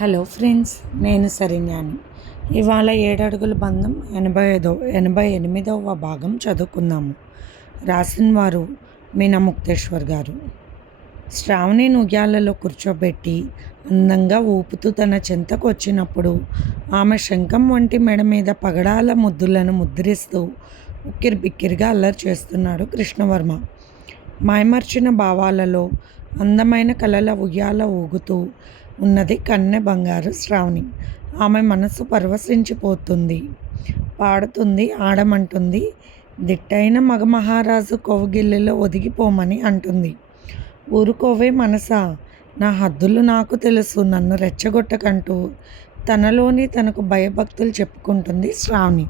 Hello friends నేను సరిన్యాని. ఇవాళ ఏడడుగుల బంధం ఎనభై ఐదో ఎనభై ఎనిమిదవ భాగం చదువుకుందాము. రాసిన వారు మీనా ముక్తేశ్వర్ గారు. శ్రావణి నుగ్యాలలో కూర్చోబెట్టి అందంగా ఊపుతూ తన చెంతకు వచ్చినప్పుడు ఆమె శంఖం వంటి మెడ మీద పగడాల ముద్దులను ముద్రిస్తూ ఉక్కిరి బిక్కిరిగా అల్లరి చేస్తున్నాడు కృష్ణవర్మ. మాయమర్చిన భావాలలో అందమైన కలల ఉయ్యాల ఊగుతూ ఉన్నది కన్నె బంగారు శ్రావణి. ఆమె మనసు పరవశించిపోతుంది. పాడుతుంది ఆడమంటుంది. దిట్టైన మగ మహారాజు కొవ్వుగిల్లెలో ఒదిగిపోమని అంటుంది. ఊరుకోవే మనసా నా హద్దులు నాకు తెలుసు నన్ను రెచ్చగొట్టకంటూ తనలోని తనకు భయభక్తులు చెప్పుకుంటుంది శ్రావణి.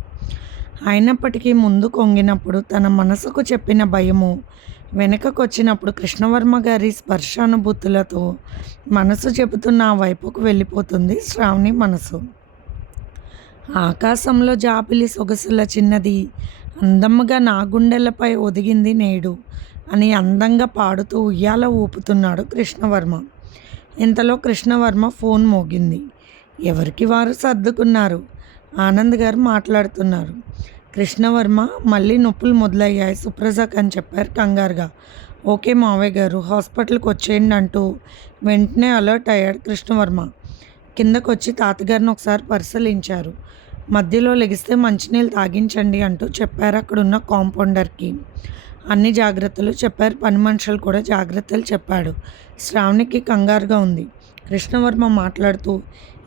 అయినప్పటికీ ముందు కొంగినప్పుడు తన మనసుకు చెప్పిన భయము వెనుకకొచ్చినప్పుడు కృష్ణవర్మ గారి స్పర్శానుభూతులతో మనసు చెబుతున్న ఆ వైపుకు వెళ్ళిపోతుంది శ్రావణి మనసు. ఆకాశంలో జాపిలి సొగసుల చిన్నది అందముగా నా గుండెలపై ఒదిగింది నేడు అని అందంగా పాడుతూ ఉయ్యాల ఊపుతున్నాడు కృష్ణవర్మ. ఇంతలో కృష్ణవర్మ ఫోన్ మోగింది. ఎవరికి వారు సర్దుకున్నారు? ఆనంద్ గారు మాట్లాడుతున్నారు. కృష్ణవర్మ మళ్ళీ నొప్పులు మొదలయ్యాయి. సుప్రజాక్ అని చెప్పారు కంగారుగా. ఓకే మావయ్య గారు హాస్పిటల్కి వచ్చేయండి అంటూ వెంటనే అలర్ట్ అయ్యాడు కృష్ణవర్మ. కిందకు వచ్చి తాతగారిని ఒకసారి పరిశీలించారు. మధ్యలో లెగిస్తే మంచినీళ్ళు తాగించండి అంటూ చెప్పారు అక్కడున్న కాంపౌండర్కి. అన్ని జాగ్రత్తలు చెప్పారు. పని మనుషులు కూడా జాగ్రత్తలు చెప్పాడు. శ్రావణికి కంగారుగా ఉంది. కృష్ణవర్మ మాట్లాడుతూ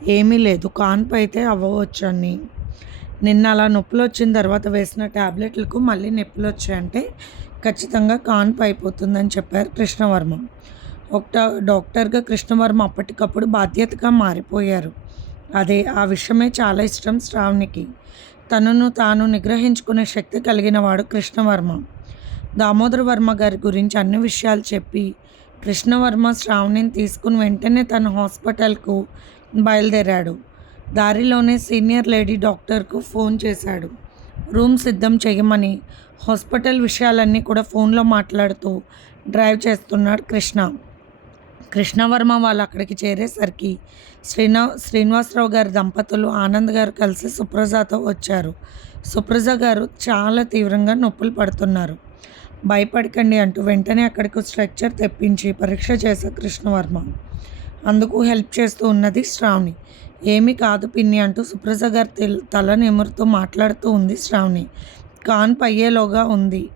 ఏమీ లేదు కాన్పు అయితే అవ్వవచ్చు అని నిన్న అలా నొప్పులు వచ్చిన తర్వాత వేసిన ట్యాబ్లెట్లకు మళ్ళీ నొప్పులు వచ్చాయంటే ఖచ్చితంగా కాన్పు అయిపోతుందని చెప్పారు కృష్ణవర్మ. ఒక డాక్టర్గా కృష్ణవర్మ అప్పటికప్పుడు బాధ్యతగా మారిపోయారు. అదే ఆ విషయమే చాలా ఇష్టం శ్రావణికి. తనను తాను నిగ్రహించుకునే శక్తి కలిగిన వాడు కృష్ణవర్మ. దామోదర వర్మ గారి గురించి అన్ని విషయాలు చెప్పి కృష్ణవర్మ శ్రావణిని తీసుకుని వెంటనే తన హాస్పిటల్కు బయలుదేరాడు. దారిలోనే సీనియర్ లేడీ డాక్టర్కు ఫోన్ చేశాడు. రూమ్ సిద్ధం చేయమని హాస్పిటల్ విషయాలన్నీ కూడా ఫోన్లో మాట్లాడుతూ డ్రైవ్ చేస్తున్నాడు కృష్ణ. కృష్ణవర్మ వాళ్ళు అక్కడికి చేరేసరికి శ్రీనా శ్రీనివాసరావు గారి దంపతులు ఆనంద్ గారు కలిసి సుప్రజతో వచ్చారు. సుప్రజ గారు చాలా తీవ్రంగా నొప్పులు పడుతున్నారు. భయపడకండి అంటూ వెంటనే అక్కడికి స్ట్రక్చర్ తెప్పించి పరీక్ష చేశారు కృష్ణవర్మ. అందుకు హెల్ప్ చేస్తూ ఉన్నది శ్రావణి. ఏమీ కాదు పిన్ని అంటూ సుప్రజ గారి తల నెమురుతో మాట్లాడుతూ ఉంది శ్రావణి. కాన్ పయ్యేలోగా ఉంది.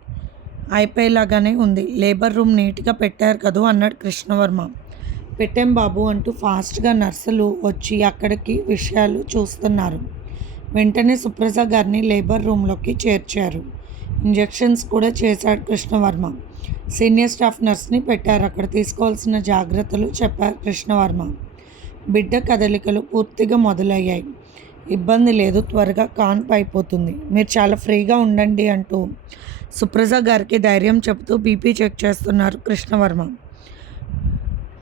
అయిపోయేలాగానే ఉంది. లేబర్ రూమ్ నీట్గా పెట్టారు కదూ అన్నాడు కృష్ణవర్మ. పెట్టాం బాబు అంటూ ఫాస్ట్గా నర్సులు వచ్చి అక్కడికి విషయాలు చూస్తున్నారు. వెంటనే సుప్రజ గారిని లేబర్ రూమ్లోకి చేర్చారు. ఇంజెక్షన్స్ కూడా చేశాడు కృష్ణవర్మ. సీనియర్ స్టాఫ్ నర్స్ని పెట్టారు. అక్కడ తీసుకోవాల్సిన జాగ్రత్తలు చెప్పారు కృష్ణవర్మ. బిడ్డ కదలికలు పూర్తిగా మొదలయ్యాయి. ఇబ్బంది లేదు త్వరగా కాన్పు అయిపోతుంది. మీరు చాలా ఫ్రీగా ఉండండి అంటూ సుప్రజ గారికి ధైర్యం చెబుతూ బీపీ చెక్ చేస్తున్నారు కృష్ణవర్మ.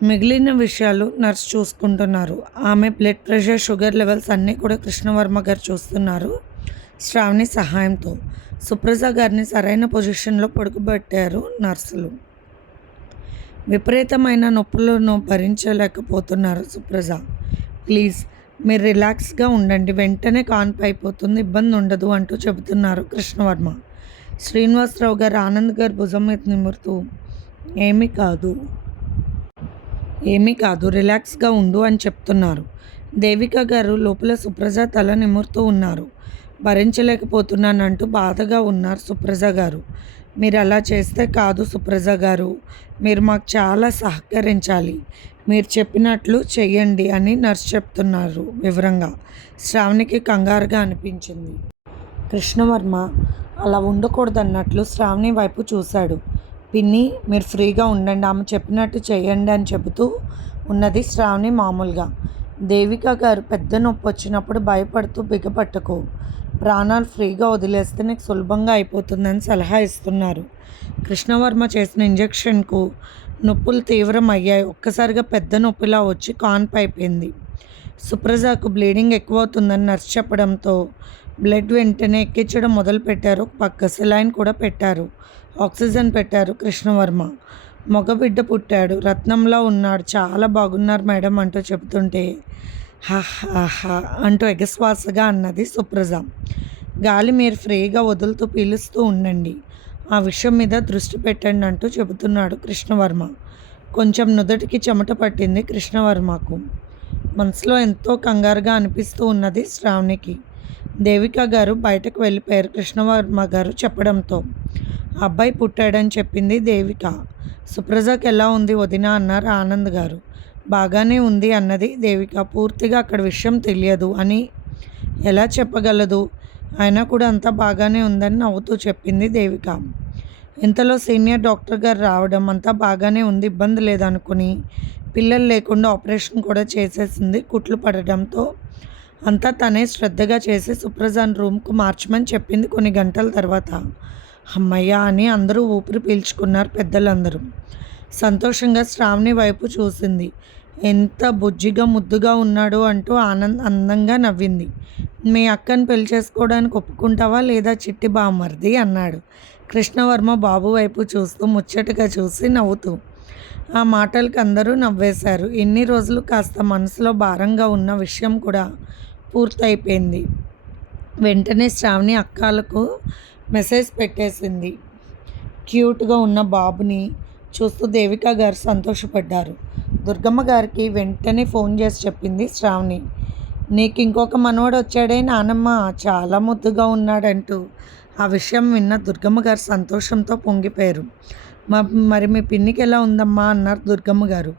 మిగిలిన విషయాలు నర్స్ చూసుకుంటున్నారు. ఆమె బ్లడ్ ప్రెషర్ షుగర్ లెవెల్స్ అన్నీ కూడా కృష్ణవర్మ గారు చూస్తున్నారు శ్రావణి సహాయంతో. సుప్రజ గారిని సరైన పొజిషన్లో పడుకోబెట్టారు నర్సులు. విపరీతమైన నొప్పులను భరించలేకపోతున్నారు సుప్రజ. ప్లీజ్ మీరు రిలాక్స్గా ఉండండి. వెంటనే కాన్పు అయిపోతుంది ఇబ్బంది ఉండదు అంటూ చెబుతున్నారు కృష్ణవర్మ. శ్రీనివాసరావు గారు ఆనంద్ గారు భుజం మీద నిమురుతూ ఏమీ కాదు. ఏమీ కాదు. రిలాక్స్గా ఉండు అని చెప్తున్నారు. దేవిక గారు లోపల సుప్రజ తల నిమురుతూ ఉన్నారు. భరించలేకపోతున్నానంటూ బాధగా ఉన్నారు సుప్రజ గారు. మీరు అలా చేస్తే కాదు సుప్రజ గారు. మీరు మాకు చాలా సహకరించాలి. మీరు చెప్పినట్లు చెయ్యండి అని నర్స్ చెప్తున్నారు వివరంగా. శ్రావణికి కంగారుగా అనిపించింది. కృష్ణవర్మ అలా ఉండకూడదన్నట్లు శ్రావణి వైపు చూశాడు. పిన్ని మీరు ఫ్రీగా ఉండండి. ఆమె చెప్పినట్టు చేయండి అని చెబుతూ ఉన్నది శ్రావణి మామూలుగా. దేవిక గారు పెద్ద నొప్పి వచ్చినప్పుడు భయపడుతూ బిగపట్టుకో ప్రాణాలు ఫ్రీగా వదిలేస్తే నీకు సులభంగా అయిపోతుందని సలహా ఇస్తున్నారు. కృష్ణవర్మ చేసిన ఇంజెక్షన్కు నొప్పులు తీవ్రం అయ్యాయి. ఒక్కసారిగా పెద్ద నొప్పిలా వచ్చి కాన్పు అయిపోయింది సుప్రజాకు బ్లీడింగ్ ఎక్కువ అవుతుందని నర్స్ చెప్పడంతో బ్లడ్ వెంటనే ఎక్కించడం మొదలుపెట్టారు. పక్క సెలైన్ కూడా పెట్టారు. ఆక్సిజన్ పెట్టారు కృష్ణవర్మ. మగబిడ్డ పుట్టాడు. రత్నంలో ఉన్నాడు. చాలా బాగున్నారు మేడం అంటూ చెబుతుంటే హహ అంటూ ఎగశ్వాసగా అన్నది సుప్రజ. గాలి మీరు ఫ్రీగా వదులుతూ పీలుస్తూ ఉండండి. ఆ విషయం మీద దృష్టి పెట్టండి అంటూ చెబుతున్నాడు కృష్ణవర్మ. కొంచెం నుదుటికి చెమట పట్టింది కృష్ణవర్మకు. మనసులో ఎంతో కంగారుగా అనిపిస్తూ ఉన్నది శ్రావణికి. దేవిక గారు బయటకు వెళ్ళిపోయారు కృష్ణవర్మ గారు చెప్పడంతో. అబ్బాయి పుట్టాడని చెప్పింది దేవిక. సుప్రజకి ఎలా ఉంది వదిన? అన్నారు ఆనంద్ గారు. బాగానే ఉంది అన్నది దేవిక. పూర్తిగా అక్కడ విషయం తెలియదు అని ఎలా చెప్పగలదు? అయినా కూడా అంతా బాగానే ఉందని నవ్వుతూ చెప్పింది దేవిక. ఇంతలో సీనియర్ డాక్టర్ గారు రావడం అంతా బాగానే ఉంది ఇబ్బంది లేదనుకుని పిల్లలు లేకుండా ఆపరేషన్ కూడా చేసేసింది కుట్లు పడడంతో అంతా తనే శ్రద్ధగా చేసి సుప్రజాన్ రూమ్కు మార్చమని చెప్పింది కొన్ని గంటల తర్వాత. అమ్మయ్య అని అందరూ ఊపిరి పీల్చుకున్నారు పెద్దలందరూ. సంతోషంగా శ్రావణి వైపు చూసింది. ఎంత బుజ్జిగా ముద్దుగా ఉన్నాడు అంటూ ఆనంద్ అందంగా నవ్వింది. మీ అక్కని పెళ్ళి చేసుకోవడానికి ఒప్పుకుంటావా లేదా చిట్టి బామ్మర్ది అన్నాడు. కృష్ణవర్మ బాబు వైపు చూస్తూ ముచ్చటగా చూసి నవ్వుతూ. ఆ మాటలకు అందరూ నవ్వేశారు. ఎన్ని రోజులు కాస్త మనసులో భారంగా ఉన్న విషయం కూడా పూర్తయిపోయింది. వెంటనే శ్రావణి అక్కాలకు మెసేజ్ పెట్టేసింది. క్యూట్గా ఉన్న బాబుని చూస్తూ దేవిక గారు సంతోషపడ్డారు. దుర్గమ్మ గారికి వెంటనే ఫోన్ చేసి చెప్పింది శ్రావణి. నీకు ఇంకొక మనవడు వచ్చాడే నానమ్మ చాలా ముద్దుగా ఉన్నాడంటూ ఆ విషయం విన్న దుర్గమ్మ గారు సంతోషంతో పొంగిపోయారు. మా మరి మీ పిన్నికి ఎలా ఉందమ్మా? అన్నారు దుర్గమ్మ గారు.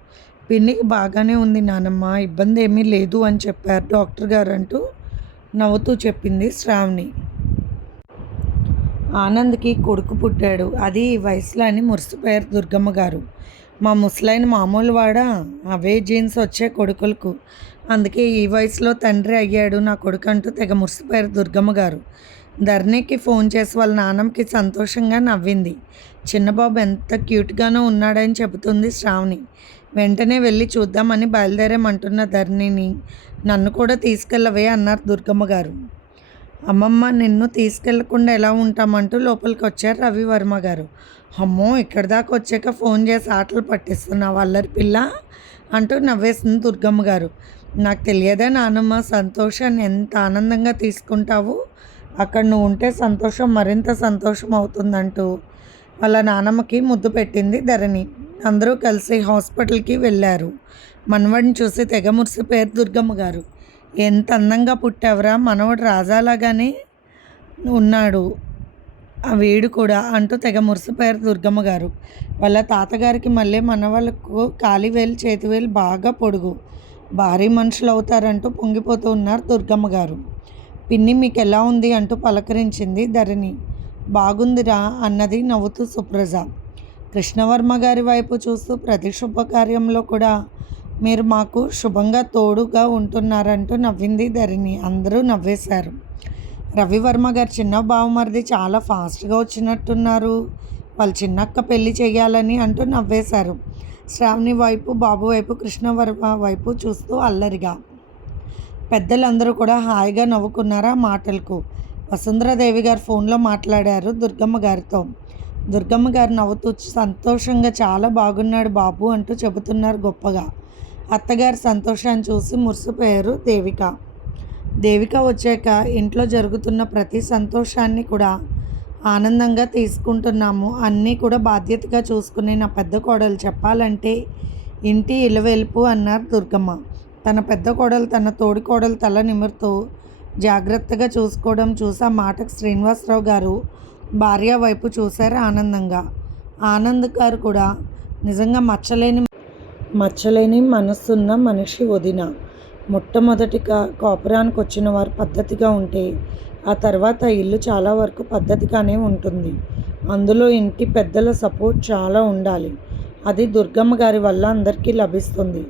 పిన్నికి బాగానే ఉంది నానమ్మ ఇబ్బంది ఏమీ లేదు అని చెప్పారు డాక్టర్ గారు అంటూ నవ్వుతూ చెప్పింది శ్రావణి. ఆనంద్కి కొడుకు పుట్టాడు. అది ఈ వయసులో అని మురిసిపోయారు దుర్గమ్మ గారు. మా ముసలైన మామూలు వాడ? అవే జీన్స్ వచ్చే కొడుకులకు. అందుకే ఈ వయసులో తండ్రి అయ్యాడు నా కొడుకు అంటూ తెగ మురిసిపోయారు దుర్గమ్మ గారు. ధరణికి ఫోన్ చేసి వాళ్ళ నాన్నమ్మకి సంతోషంగా నవ్వింది. చిన్నబాబు ఎంత క్యూట్గానో ఉన్నాడని చెబుతుంది శ్రావణి. వెంటనే వెళ్ళి చూద్దామని బయలుదేరామంటున్న ధరణిని. నన్ను కూడా తీసుకెళ్ళవే అన్నారు దుర్గమ్మ గారు. అమ్మమ్మ నిన్ను తీసుకెళ్ళకుండా ఎలా ఉంటామంటూ లోపలికి వచ్చారు రవివర్మ గారు. అమ్మో ఇక్కడ దాకా వచ్చాక ఫోన్ చేసి ఆటలు పట్టిస్తున్నావు అల్లరి పిల్ల అంటూ నవ్వేసింది దుర్గమ్మ గారు. నాకు తెలియదే నానమ్మ సంతోషాన్ని ఎంత ఆనందంగా తీసుకుంటావు? అక్కడ నువ్వు ఉంటే సంతోషం మరింత సంతోషం అవుతుందంటూ వాళ్ళ నానమ్మకి ముద్దు పెట్టింది ధరణి. అందరూ కలిసి హాస్పిటల్కి వెళ్ళారు. మనవడిని చూసి తెగ మురిసిపోయారు దుర్గమ్మ గారు. ఎంత అందంగా పుట్టావురా మనవడు రాజాలాగానే ఉన్నాడు. ఆ వేడు కూడా అంటూ తెగ మురిసిపోయారు దుర్గమ్మ గారు. వాళ్ళ తాతగారికి మళ్ళీ మనవాళ్ళకు కాలివేలు చేతివేలు బాగా పొడుగు. భారీ మనుషులు అవుతారంటూ పొంగిపోతూ ఉన్నారు దుర్గమ్మ గారు. పిన్ని మీకు ఎలా ఉంది అంటూ పలకరించింది ధరణి. బాగుందిరా అన్నది నవ్వుతూ సుప్రజ. కృష్ణవర్మ గారి వైపు చూస్తూ ప్రతి శుభకార్యంలో కూడా మీరు మాకు శుభంగా తోడుగా ఉంటున్నారంటూ నవ్వింది ధరిణి. అందరూ నవ్వేశారు. రవివర్మ గారు చిన్న బావమరిది చాలా ఫాస్ట్గా వచ్చినట్టున్నారు. వాళ్ళ చిన్నక్క పెళ్ళి చేయాలని అంటూ నవ్వేశారు. శ్రావణి వైపు బాబు వైపు కృష్ణవర్మ వైపు చూస్తూ అల్లరిగా. పెద్దలందరూ కూడా హాయిగా నవ్వుకున్నారు ఆ మాటలకు. వసుంధరాదేవి గారు ఫోన్లో మాట్లాడారు దుర్గమ్మ గారితో. దుర్గమ్మ గారు నవ్వుతూ సంతోషంగా చాలా బాగున్నాడు బాబు అంటూ చెబుతున్నారు గొప్పగా. అత్తగారి సంతోషాన్ని చూసి మురిసిపోయారు దేవిక. దేవిక వచ్చాక ఇంట్లో జరుగుతున్న ప్రతి సంతోషాన్ని కూడా ఆనందంగా తీసుకుంటున్నాము. అన్నీ కూడా బాధ్యతగా చూసుకునే నా పెద్ద కోడలు చెప్పాలంటే ఇంటి ఇలవెలుపు అన్నారు దుర్గమ్మ. తన పెద్ద కోడలు తన తోడి కోడలు తల నిమురుతూ జాగ్రత్తగా చూసుకోవడం చూసి ఆ మాటకు శ్రీనివాసరావు గారు భార్య వైపు చూశారు ఆనందంగా. ఆనంద్ గారు కూడా నిజంగా మచ్చలేని మచ్చలేని మనస్సున్న మనిషి వదిన. మొట్టమొదటిగా కాపురానికి వచ్చిన వారు పద్ధతిగా ఉంటే ఆ తర్వాత ఇల్లు చాలా వరకు పద్ధతిగానే ఉంటుంది. అందులో ఇంటి పెద్దల సపోర్ట్ చాలా ఉండాలి. అది దుర్గమ్మ గారి వల్ల అందరికీ లభిస్తుంది.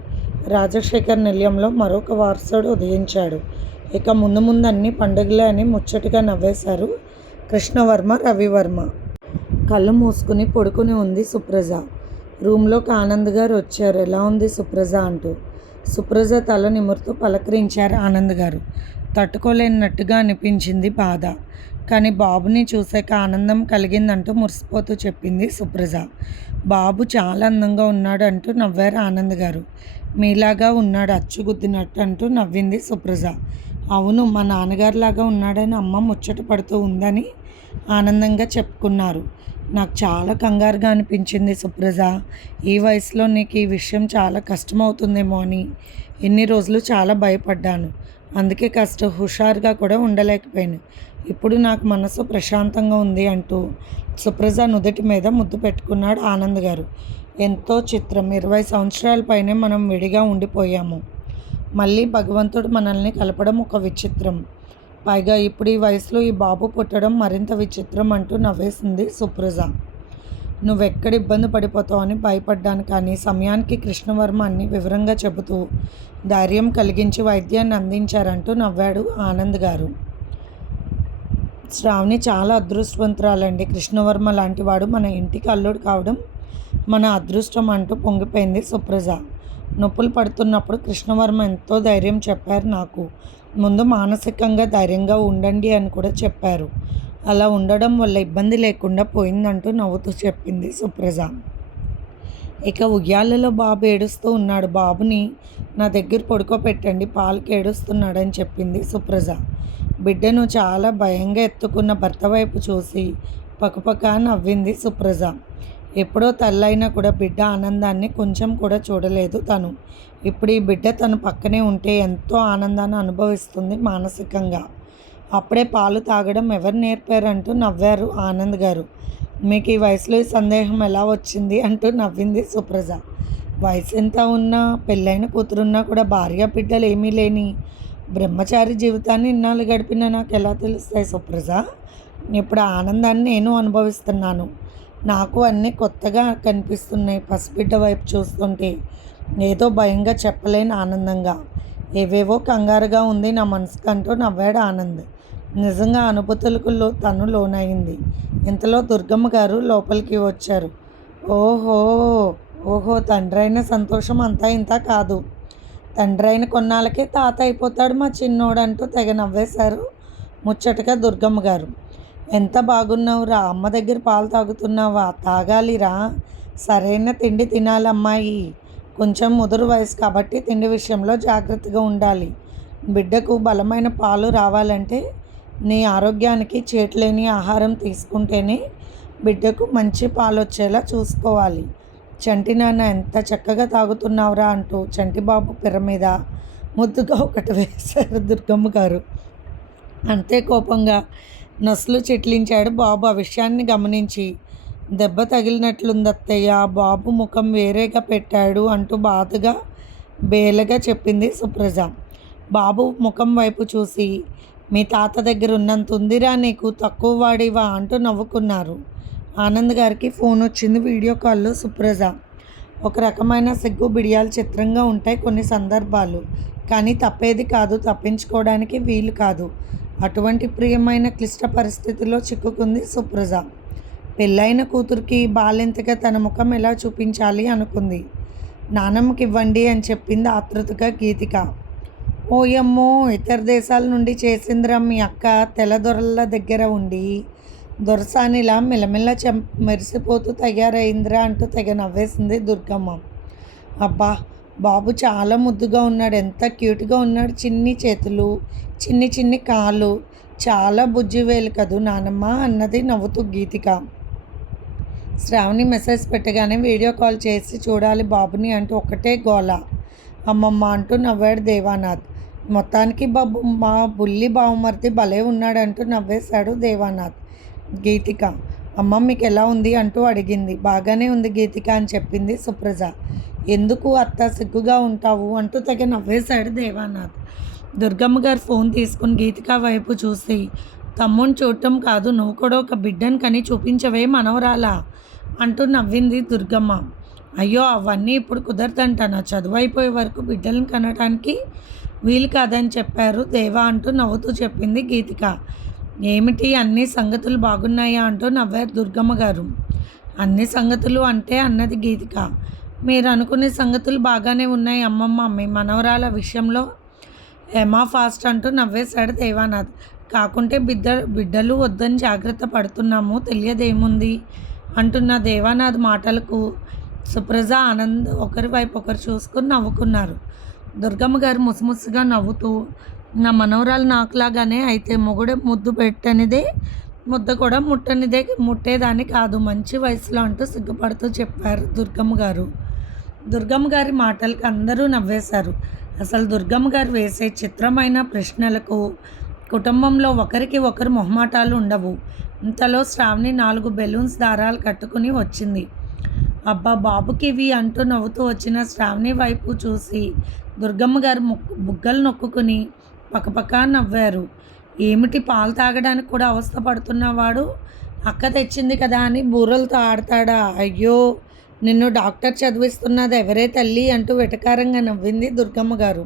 రాజశేఖర్ నిలయంలో మరొక వారసుడు ఉదయించాడు. ఇక ముందు ముందు అన్ని పండుగలే అని ముచ్చటగా నవ్వేశారు కృష్ణవర్మ రవివర్మ. కళ్ళు మూసుకుని పడుకుని ఉంది సుప్రజ. రూమ్లోకి ఆనంద్ గారు వచ్చారు. ఎలా ఉంది సుప్రజ అంటూ. సుప్రజ తల నిమురుతూ పలకరించారు ఆనంద్ గారు. తట్టుకోలేనట్టుగా అనిపించింది బాధ. కానీ బాబుని చూసాక ఆనందం కలిగిందంటూ మురిసిపోతూ చెప్పింది సుప్రజ. బాబు చాలా అందంగా ఉన్నాడు అంటూ నవ్వారు ఆనంద్ గారు. మీలాగా ఉన్నాడు అచ్చుగుద్దినట్టు అంటూ నవ్వింది సుప్రజ. అవును మా నాన్నగారిలాగా ఉన్నాడని అమ్మ ముచ్చట పడుతూ ఉందని ఆనందంగా చెప్పుకున్నారు. నాకు చాలా కంగారుగా అనిపించింది సుప్రజ. ఈ వయసులో నీకు ఈ విషయం చాలా కష్టమవుతుందేమో అని. ఎన్ని రోజులు చాలా భయపడ్డాను. అందుకే కాస్త హుషారుగా కూడా ఉండలేకపోయాను. ఇప్పుడు నాకు మనసు ప్రశాంతంగా ఉంది అంటూ సుప్రజ నుదుటి మీద ముద్దు పెట్టుకున్నాడు ఆనంద్ గారు. ఎంతో చిత్రం. ఇరవై సంవత్సరాల పైనే మనం విడిగా ఉండిపోయాము. మళ్ళీ భగవంతుడు మనల్ని కలపడం ఒక విచిత్రం. పైగా ఇప్పుడు ఈ వయసులో ఈ బాబు పుట్టడం మరింత విచిత్రం అంటూ నవ్వేసింది సుప్రజ. నువ్వెక్కడ ఇబ్బంది పడిపోతావు అని భయపడ్డాను కానీ సమయానికి కృష్ణవర్మ అన్ని వివరంగా చెబుతూ ధైర్యం కలిగించి వైద్యాన్ని అందించారంటూ నవ్వాడు ఆనంద్ గారు. శ్రావణి చాలా అదృష్టవంతురాలండి. కృష్ణవర్మ లాంటి వాడు మన ఇంటికి అల్లుడు కావడం మన అదృష్టం అంటూ పొంగిపోయింది సుప్రజ. నొప్పులు పడుతున్నప్పుడు కృష్ణవర్మ ఎంతో ధైర్యం చెప్పారు నాకు. ముందు మానసికంగా ధైర్యంగా ఉండండి అని కూడా చెప్పారు. అలా ఉండడం వల్ల ఇబ్బంది లేకుండా పోయిందంటూ నవ్వుతూ చెప్పింది సుప్రజ. ఇక ఉయ్యాలలో బాబు ఏడుస్తూ ఉన్నాడు. బాబుని నా దగ్గర పడుకోబెట్టండి పాలకి ఏడుస్తున్నాడని చెప్పింది సుప్రజ. బిడ్డను చాలా భయంగా ఎత్తుకున్న భర్త వైపు చూసి పక్కపక్క నవ్వింది సుప్రజ. ఎప్పుడో తల్లైనా కూడా బిడ్డ ఆనందాన్ని కొంచెం కూడా చూడలేదు తను. ఇప్పుడు ఈ బిడ్డ తను పక్కనే ఉంటే ఎంతో ఆనందాన్ని అనుభవిస్తుంది మానసికంగా. అప్పుడే పాలు తాగడం ఎవరు నేర్పారంటూ నవ్వారు ఆనంద్ గారు. మీకు ఈ వయసులో ఈ సందేహం ఎలా వచ్చింది? అంటూ నవ్వింది సుప్రజ. వయసు ఎంత ఉన్నా పెళ్ళైన కూతురున్నా కూడా భార్య బిడ్డలు ఏమీ లేని బ్రహ్మచారి జీవితాన్ని ఇన్నాళ్ళు గడిపిన నాకు ఎలా తెలుస్తాయి సుప్రజ? ఇప్పుడు ఆనందాన్ని నేను అనుభవిస్తున్నాను. నాకు అన్నీ కొత్తగా కనిపిస్తున్నాయి పసిబిడ్డ వైపు చూస్తుంటే. ఏదో భయంగా చెప్పలేని ఆనందంగా. ఏవేవో కంగారుగా ఉంది నా మనసుకంటూ నవ్వాడు ఆనంద్. నిజంగా అనుభూతులకు తను లోనైంది ఇంతలో దుర్గమ్మ గారు లోపలికి వచ్చారు. ఓహో! ఓహో! తండ్రి అయిన సంతోషం అంతా ఇంత కాదు. తండ్రి అయిన కొన్నాళ్ళకే తాత అయిపోతాడు మా చిన్నోడంటూ తెగ నవ్వేశారు ముచ్చటగా దుర్గమ్మ గారు. ఎంత బాగున్నావురా? అమ్మ దగ్గర పాలు తాగుతున్నావా? తాగాలిరా. సరైన తిండి తినాలమ్మాయి. కొంచెం ముదురు వయసు కాబట్టి తిండి విషయంలో జాగ్రత్తగా ఉండాలి. బిడ్డకు బలమైన పాలు రావాలంటే నీ ఆరోగ్యానికి చేట్లేని ఆహారం తీసుకుంటేనే బిడ్డకు మంచి పాలు వచ్చేలా చూసుకోవాలి. చంటి నాన్న ఎంత చక్కగా తాగుతున్నావురా అంటూ చంటి బాబు పిర మీద ముద్దుగా ఒకటి వేశారు దుర్గమ్మ గారు. అంతే కోపంగా నొసలు చిట్లించాడు బాబు. ఆ విషయాన్ని గమనించి దెబ్బ తగిలినట్లుంది అత్తయ్య బాబు ముఖం వేరేగా పెట్టాడు అంటూ బాధగా బేలగా చెప్పింది సుప్రజ. బాబు ముఖం వైపు చూసి మీ తాత దగ్గర ఉన్నంత ఉందిరా నీకు తక్కువ వాడివా అంటూ నవ్వుకున్నారు. ఆనంద్ గారికి ఫోన్ వచ్చింది వీడియో కాల్లో సుప్రజ. ఒక రకమైన సిగ్గు బిడియాలు చిత్రంగా ఉంటాయి కొన్ని సందర్భాలు కానీ తప్పేది కాదు తప్పించుకోవడానికి వీలు కాదు. అటువంటి ప్రియమైన క్లిష్ట పరిస్థితిలో చిక్కుకుంది సుప్రజ. పెళ్ళైన కూతురికి బాలెంతగా తన ముఖం ఎలా చూపించాలి అనుకుంది. నానమ్మకి ఇవ్వండి అని చెప్పింది ఆతృతగా గీతిక. ఓయమ్మో ఇతర దేశాల నుండి చేసిందిరా మీ అక్క తెల్లదొరల దగ్గర ఉండి. దొరసానిలా మెల్లమెల్ల చెం మెరిసిపోతూ తయారైందిరా అంటూ తెగ నవ్వేసింది దుర్గమ్మ. అబ్బా బాబు చాలా ముద్దుగా ఉన్నాడు. ఎంత క్యూట్గా ఉన్నాడు. చిన్ని చేతులు చిన్ని చిన్ని కాళ్ళు చాలా బుజ్జి వేలు కదూ నానమ్మ అన్నది నవ్వుతూ గీతిక. శ్రావణి మెసేజ్ పెట్టగానే వీడియో కాల్ చేసి చూడాలి బాబుని అంటూ ఒకటే గోల. అమ్మమ్మ అంటూ నవ్వాడు దేవానాథ్. మొత్తానికి బాబు మా బుల్లి బావమర్తి భలే ఉన్నాడంటూ నవ్వేశాడు దేవానాథ్. గీతిక అమ్మ మీకు ఎలా ఉంది అంటూ అడిగింది. బాగానే ఉంది గీతిక అని చెప్పింది సుప్రజ. ఎందుకు అత్త సిగ్గుగా ఉంటావు అంటూ తెగ నవ్వేశాడు దేవానాథ్. దుర్గమ్మ గారు ఫోన్ తీసుకుని గీతిక వైపు చూసి తమ్ముని చూడటం కాదు నువ్వు కూడా ఒక బిడ్డను కని చూపించవే మనవరాలా? అంటూ నవ్వింది దుర్గమ్మ. అయ్యో అవన్నీ ఇప్పుడు కుదరదంట. నా చదువు అయిపోయే వరకు బిడ్డలను కనడానికి వీలు కాదని చెప్పారు దేవా అంటూ నవ్వుతూ చెప్పింది గీతిక. ఏమిటి అన్ని సంగతులు బాగున్నాయా? అంటూ నవ్వారు దుర్గమ్మ గారు. అన్ని సంగతులు అంటే అన్నది గీతిక. మీరు అనుకునే సంగతులు బాగానే ఉన్నాయి అమ్మమ్మ. మీ మనవరాల విషయంలో ఎమా ఫాస్ట్ అంటూ నవ్వేశాడు దేవానాథ్. కాకుంటే బిడ్డ బిడ్డలు వద్దని జాగ్రత్త పడుతున్నాము తెలియదేముంది? అంటున్న దేవానాథ్ మాటలకు సుప్రజ ఆనంద్ ఒకరి వైపు ఒకరు చూసుకుని నవ్వుకున్నారు. దుర్గమ్మ గారు ముసిముసిగా నవ్వుతూ నా మనవరాలు నాకులాగానే అయితే మొగుడు ముద్దు పెట్టనిదే ముద్ద కూడా ముట్టనిదే ముట్టేదాన్ని కాదు మంచి వయసులో అంటూ సిగ్గుపడుతూ చెప్పారు దుర్గమ్మ గారు. దుర్గమ్మ గారి మాటలకి అందరూ నవ్వేశారు. అసలు దుర్గమ్మ గారు వేసే చిత్రమైన ప్రశ్నలకు కుటుంబంలో ఒకరికి ఒకరు మొహమాటాలు ఉండవు. ఇంతలో శ్రావణి నాలుగు బెలూన్స్ దారాలు కట్టుకుని వచ్చింది. అబ్బా బాబుకి ఇవి అంటూ నవ్వుతూ వచ్చిన శ్రావణి వైపు చూసి దుర్గమ్మ గారు ముక్కు బుగ్గలు నొక్కుని పక్కపక్క నవ్వారు. ఏమిటి పాలు తాగడానికి కూడా అవస్థ పడుతున్నవాడు అక్క తెచ్చింది కదా అని బూరలతో ఆడతాడా? అయ్యో! నిన్ను డాక్టర్ చదివిస్తున్నది ఎవరే తల్లి అంటూ వెటకారంగా నవ్వింది దుర్గమ్మ గారు.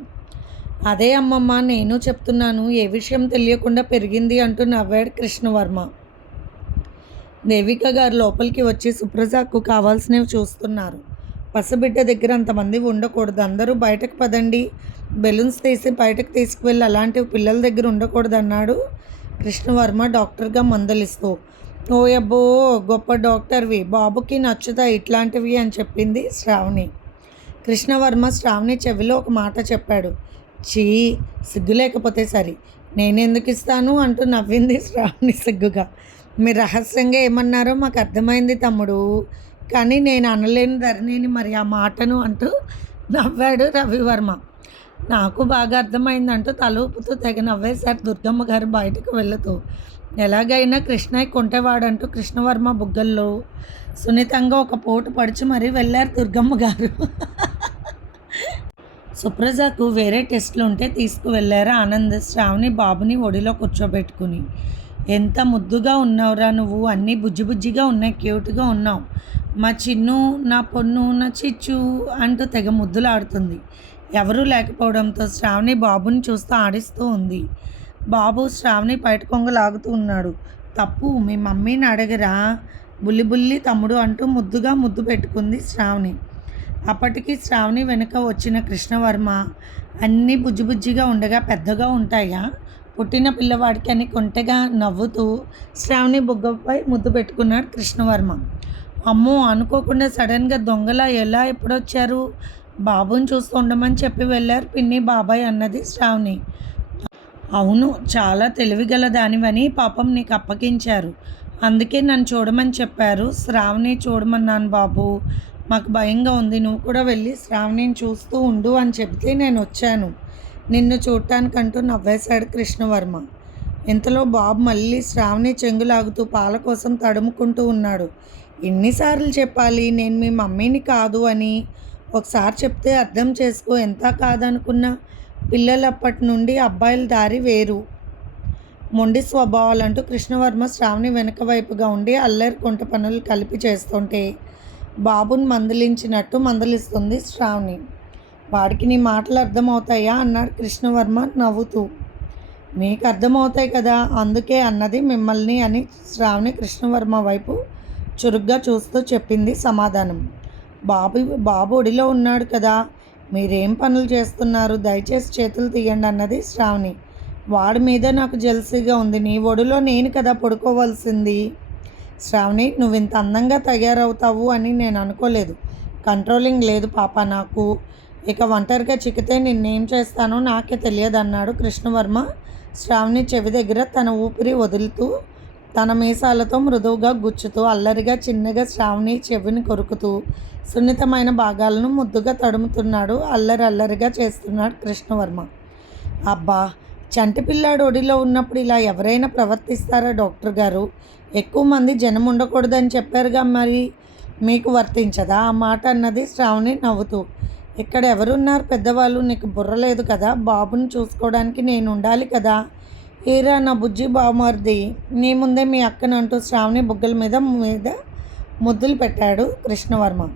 అదే అమ్మమ్మ నేను చెప్తున్నాను ఏ విషయం తెలియకుండా పెరిగింది అంటూ నవ్వాడు కృష్ణవర్మ. దేవిక గారు లోపలికి వచ్చి సుప్రజాకు కావాల్సినవి చూస్తున్నారు. పసిబిడ్డ దగ్గర అంతమంది ఉండకూడదు అందరూ బయటకు పదండి. బెలూన్స్ తీసి బయటకు తీసుకువెళ్ళి అలాంటివి పిల్లల దగ్గర ఉండకూడదు అన్నాడు కృష్ణవర్మ డాక్టర్గా మందలిస్తూ. ఓ గొప్ప డాక్టర్వి. బాబుకి నచ్చుతాయి ఇట్లాంటివి అని చెప్పింది శ్రావణి. కృష్ణవర్మ శ్రావణి చెవిలో ఒక మాట చెప్పాడు. చీ సిగ్గు లేకపోతే సరి. నేనెందుకు ఇస్తాను అంటూ నవ్వింది శ్రావణి సిగ్గుగా. మీరు రహస్యంగా ఏమన్నారో మాకు అర్థమైంది తమ్ముడు. కానీ నేను అనలేని ధరణిని మరి ఆ మాటను అంటూ నవ్వాడు రవివర్మ. నాకు బాగా అర్థమైందంటూ తలూపుతూ తెగ నవ్వేశారు దుర్గమ్మ గారు బయటకు వెళుతూ. ఎలాగైనా కృష్ణయ్య కొంటేవాడంటూ కృష్ణవర్మ బుగ్గల్లో సున్నితంగా ఒక పోటు పడిచి మరీ వెళ్ళారు దుర్గమ్మ గారు. సుప్రజకు వేరే టెస్ట్లు ఉంటే తీసుకువెళ్ళారు? ఆనంద్ శ్రావణి బాబుని ఒడిలో కూర్చోబెట్టుకుని. ఎంత ముద్దుగా ఉన్నావురా నువ్వు? అన్నీ బుజ్జి బుజ్జిగా ఉన్నాయి క్యూట్గా ఉన్నావు. మా చిన్ను నా పొన్ను నా చిచ్చు అంటూ తెగ ముద్దులు ఆడుతుంది ఎవరూ లేకపోవడంతో శ్రావణి బాబుని చూస్తూ ఆడిస్తూ ఉంది. బాబు శ్రావణి బయట కొంగ లాగుతూ ఉన్నాడు. తప్పు మీ మమ్మీని అడగరా? బుల్లి బుల్లి తమ్ముడు అంటూ ముద్దుగా ముద్దు పెట్టుకుంది శ్రావణి. అప్పటికి శ్రావణి వెనుక వచ్చిన కృష్ణవర్మ అన్నీ బుజ్జిబుజ్జిగా ఉండగా పెద్దగా ఉంటాయా? పుట్టిన పిల్లవాడికి అని కొంటగా నవ్వుతూ శ్రావణి బుగ్గపై ముద్దు పెట్టుకున్నాడు కృష్ణవర్మ. అమ్మో అనుకోకుండా సడన్గా దొంగలా ఎలా ఎప్పుడొచ్చారు? బాబుని చూస్తూ ఉండమని చెప్పి వెళ్ళారు పిన్ని బాబాయ్ అన్నది శ్రావణి. అవును చాలా తెలివిగల దానివని పాపం నీకు అప్పగించారు. అందుకే నన్ను చూడమని చెప్పారు. శ్రావణి చూడమన్నాను బాబు. మాకు భయంగా ఉంది. నువ్వు కూడా వెళ్ళి శ్రావణిని చూస్తూ ఉండు అని చెప్తే నేను వచ్చాను. నిన్ను చూడటానికంటూ నవ్వేశాడు కృష్ణవర్మ. ఇంతలో బాబు మళ్ళీ శ్రావణి చెంగులాగుతూ పాల కోసం తడుముకుంటూ ఉన్నాడు. ఎన్నిసార్లు చెప్పాలి నేను మీ మమ్మీని కాదు అని. ఒకసారి చెప్తే అర్థం చేసుకో ఎంత కాదనుకున్నా? పిల్లలప్పటి నుండి అబ్బాయిల దారి వేరు. మొండి స్వభావాలంటూ కృష్ణవర్మ శ్రావణి వెనుక వైపుగా ఉండి అల్లరి కొంట పనులు కలిపి చేస్తుంటే బాబుని మందలించినట్టు మందలిస్తుంది శ్రావణి. వాడికి నీ మాటలు అర్థమవుతాయా? అన్నాడు కృష్ణవర్మ నవ్వుతూ. మీకు అర్థమవుతాయి కదా అందుకే అన్నది మిమ్మల్ని అని శ్రావణి కృష్ణవర్మ వైపు చురుగ్గా చూస్తూ చెప్పింది సమాధానం. బాబు బాబు ఒడిలో ఉన్నాడు కదా. మీరేం పనులు చేస్తున్నారు? దయచేసి చేతులు తీయండి అన్నది శ్రావణి. వాడి మీద నాకు జెల్సీగా ఉంది. నీ ఒడిలో నేను కదా పడుకోవాల్సింది. శ్రావణి నువ్వు ఇంత అందంగా తయారవుతావు అని నేను అనుకోలేదు. కంట్రోలింగ్ లేదు పాప నాకు. ఇక ఒంటరిగా చిక్కితే నిన్నేం చేస్తానో నాకే తెలియదు అన్నాడు కృష్ణవర్మ. శ్రావణి చెవి దగ్గర తన ఊపిరి వదులుతూ తన మీసాలతో మృదువుగా గుచ్చుతూ అల్లరిగా చిన్నగా శ్రావణి చెవిని కొరుకుతూ సున్నితమైన భాగాలను ముద్దుగా తడుముతున్నాడు అల్లరి అల్లరిగా చేస్తున్నాడు కృష్ణవర్మ. అబ్బా! చంటి పిల్లాడు ఒడిలో ఉన్నప్పుడు ఇలా ఎవరైనా ప్రవర్తిస్తారా డాక్టర్ గారు? ఎక్కువ మంది జనం ఉండకూడదని చెప్పారుగా మరి? మీకు వర్తించదా? ఆ మాట అన్నది శ్రావణి నవ్వుతూ. ఇక్కడ ఎవరున్నారు పెద్దవాళ్ళు? నీకు బుర్ర లేదు కదా? బాబుని చూసుకోవడానికి నేను ఉండాలి కదా? ఏరా నా బుజ్జి బావమరిది. నీ ముందే మీ అక్కనంటూ శ్రావణి బుగ్గల మీద మీద ముద్దులు పెట్టాడు కృష్ణవర్మ.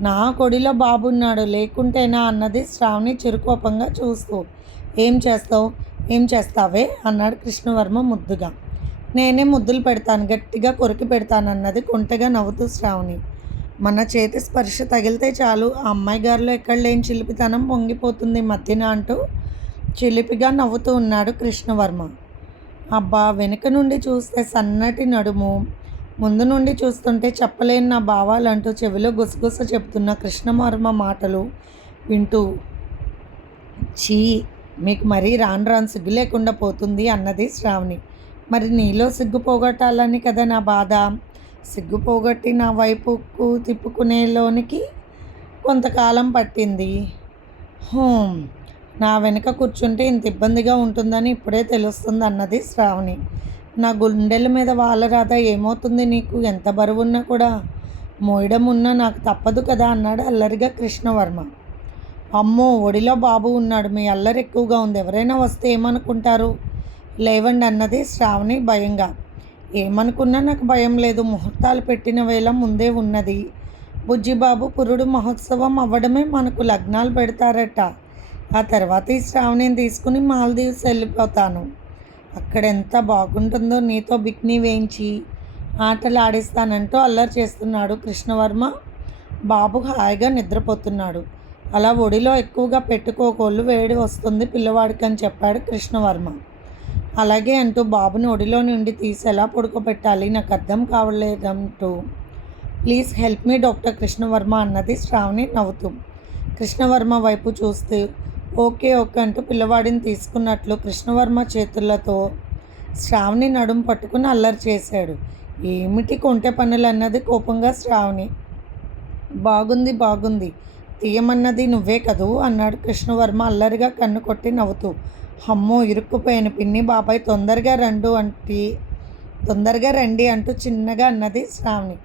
నా కొడిలో బాబున్నాడు. లేకుంటేనా అన్నది శ్రావణి చిరుకోపంగా చూస్తూ. ఏం చేస్తావు? ఏం చేస్తావే? అన్నాడు కృష్ణవర్మ ముద్దుగా. నేనే ముద్దులు పెడతాను గట్టిగా కొరికి పెడతాను అన్నది కుంటగా నవ్వుతూ శ్రావణి. మన చేతి స్పర్శ తగిలితే చాలు. ఆ అమ్మాయి గారిలో ఎక్కడ లేని చిలిపితనం పొంగిపోతుంది మధ్యన అంటూ చిలిపిగా నవ్వుతూ ఉన్నాడు కృష్ణవర్మ. అబ్బా వెనుక నుండి చూస్తే సన్నటి నడుము ముందు నుండి చూస్తుంటే చెప్పలేని నా భావాలంటూ చెవిలో గుసగుస చెప్తున్న కృష్ణవర్మ మాటలు వింటూ చీ మీకు మరీ రాను రాను సిగ్గు లేకుండా పోతుంది అన్నది శ్రావణి. మరి నీలో సిగ్గు పోగొట్టాలని కదా నా బాధ? సిగ్గు పోగొట్టి నా వైపుకు తిప్పుకునేలోనికి కొంతకాలం పట్టింది. హోమ్ నా వెనుక కూర్చుంటే ఇంత ఇబ్బందిగా ఉంటుందని ఇప్పుడే తెలుస్తుంది అన్నది శ్రావణి. నా గుండెల మీద వాలరాదా ఏమవుతుంది నీకు? ఎంత బరువున్నా కూడా మోయడం ఉన్నా నాకు తప్పదు కదా అన్నాడు అల్లరిగా కృష్ణవర్మ. అమ్మో ఒడిలో బాబు ఉన్నాడు. మీ అల్లరి ఎక్కువగా ఉంది. ఎవరైనా వస్తే ఏమనుకుంటారు? లేవండి అన్నది శ్రావణి భయంగా. ఏమనుకున్నా నాకు భయం లేదు. ముహూర్తాలు పెట్టిన వేళ ముందే ఉన్నది. బుజ్జిబాబు పురుడు మహోత్సవం అవ్వడమే మనకు లగ్నాలు పెడతారట. ఆ తర్వాత ఈ శ్రావణిని తీసుకుని మాల్దీవ్స్ వెళ్ళిపోతాను. అక్కడ ఎంత బాగుంటుందో నీతో బిక్నీ వేయించి ఆటలు ఆడిస్తానంటూ అల్లరి చేస్తున్నాడు కృష్ణవర్మ. బాబు హాయిగా నిద్రపోతున్నాడు. అలా ఒడిలో ఎక్కువగా పెట్టుకోకోళ్ళు వేడి వస్తుంది పిల్లవాడికి అని చెప్పాడు కృష్ణవర్మ. అలాగే అంటూ బాబుని ఒడిలో నుండి తీసి ఎలా పడుకోబెట్టాలి నాకు అర్థం కావలేదంటూ. Please help me doctor Krishnavarma అన్నది శ్రావణి నవ్వుతూ. కృష్ణవర్మ వైపు చూస్తూ ఓకే ఓకే అంటూ పిల్లవాడిని తీసుకున్నట్లు కృష్ణవర్మ చేతులతో శ్రావణి నడుము పట్టుకుని అల్లరి చేశాడు. ఏమిటి కొంటె పనులు అన్నది కోపంగా శ్రావణి. బాగుంది బాగుంది. తీయమన్నది నువ్వే కదూ అన్నాడు కృష్ణవర్మ అల్లరిగా కన్ను కొట్టి నవ్వుతూ. అమ్మో ఇరుక్కుపోయాను పిన్ని బాబాయ్ తొందరగా రండు అంటే తొందరగా రండి అంటూ చిన్నగా అన్నది శ్రావణి.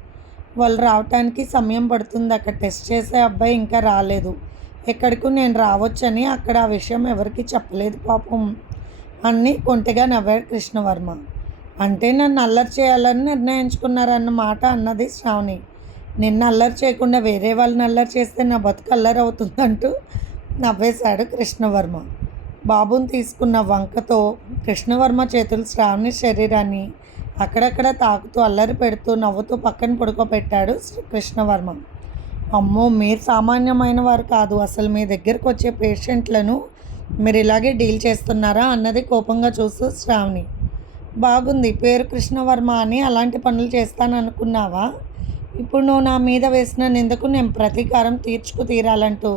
వాళ్ళు రావటానికి సమయం పడుతుంది అక్కడ టెస్ట్ చేసే అబ్బాయి ఇంకా రాలేదు. ఎక్కడికి నేను రావచ్చని అక్కడ ఆ విషయం ఎవరికి చెప్పలేదు పాపం. అన్నీ కొంటగా నవ్వాడు కృష్ణవర్మ. అంటే నన్ను అల్లరి చేయాలని నిర్ణయించుకున్నారన్నమాట అన్నది శ్రావణి. నిన్ను అల్లరి చేయకుండా వేరే వాళ్ళని అల్లరి చేస్తే నా బతుకు అల్లరి అవుతుందంటూ నవ్వేశాడు కృష్ణవర్మ. బాబుని తీసుకున్న వంకతో కృష్ణవర్మ చేతులు శ్రావణి శరీరాన్ని అక్కడక్కడ తాకుతూ అల్లరి పెడుతూ నవ్వుతూ పక్కన పడుకోబెట్టాడు కృష్ణవర్మ. అమ్మో మీరు సామాన్యమైన వారు కాదు. అసలు మీ దగ్గరకు వచ్చే పేషెంట్లను మీరు ఇలాగే డీల్ చేస్తున్నారా అన్నది కోపంగా చూస్తూ శ్రావణి. బాగుంది పేరు కృష్ణవర్మ అని అలాంటి పనులు చేస్తాను అనుకున్నావా ఇప్పుడు నువ్వు నా మీద వేసిన నిందకు నేను ప్రతీకారం తీర్చుకు తీరాలంటూ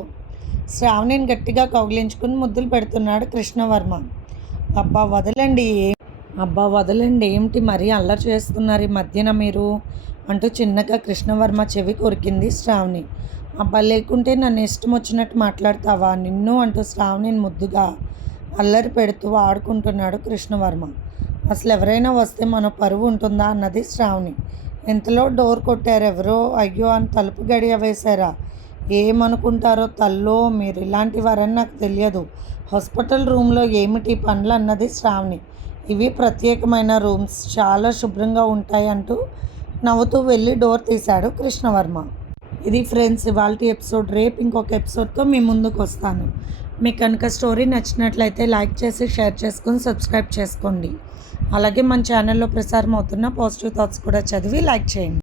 శ్రావణిని గట్టిగా కౌగిలించుకుని ముద్దులు పెడుతున్నాడు కృష్ణవర్మ. అబ్బా వదలండి. అబ్బా వదలండి. ఏమిటి మరీ అల్లరి చేస్తున్నారు ఈ మధ్యన మీరు? అంటూ చిన్నగా కృష్ణవర్మ చెవి కొరికింది శ్రావణి. అబ్బా లేకుంటే నన్ను ఇష్టం వచ్చినట్టు మాట్లాడతావా? నిన్ను అంటూ శ్రావణిని ముద్దుగా అల్లరి పెడుతూ ఆడుకుంటున్నాడు కృష్ణవర్మ. అసలు ఎవరైనా వస్తే మన పరువు ఉంటుందా అన్నది శ్రావణి. ఇంతలో డోర్ కొట్టారు ఎవరో అయ్యో అని తలుపు గడియ వేశారా? ఏమనుకుంటారో తల్లో? మీరు ఇలాంటి వారని నాకు తెలియదు. హాస్పిటల్ రూమ్లో ఏమిటి పనులు అన్నది శ్రావణి. ఇవి ప్రత్యేకమైన రూమ్స్. చాలా శుభ్రంగా ఉంటాయి అంటూ నవ్వుతూ వెళ్ళి డోర్ తీశాడు కృష్ణవర్మ. ఇది ఫ్రెండ్స్ ఇవాళ ఎపిసోడ్. రేపు ఇంకొక ఎపిసోడ్తో మీ ముందుకు వస్తాను. మీకు కనుక స్టోరీ నచ్చినట్లయితే లైక్ చేసి షేర్ చేసుకొని సబ్స్క్రైబ్ చేసుకోండి. అలాగే మన ఛానల్లో ప్రసారం అవుతున్న పాజిటివ్ థాట్స్ కూడా చదివి లైక్ చేయండి.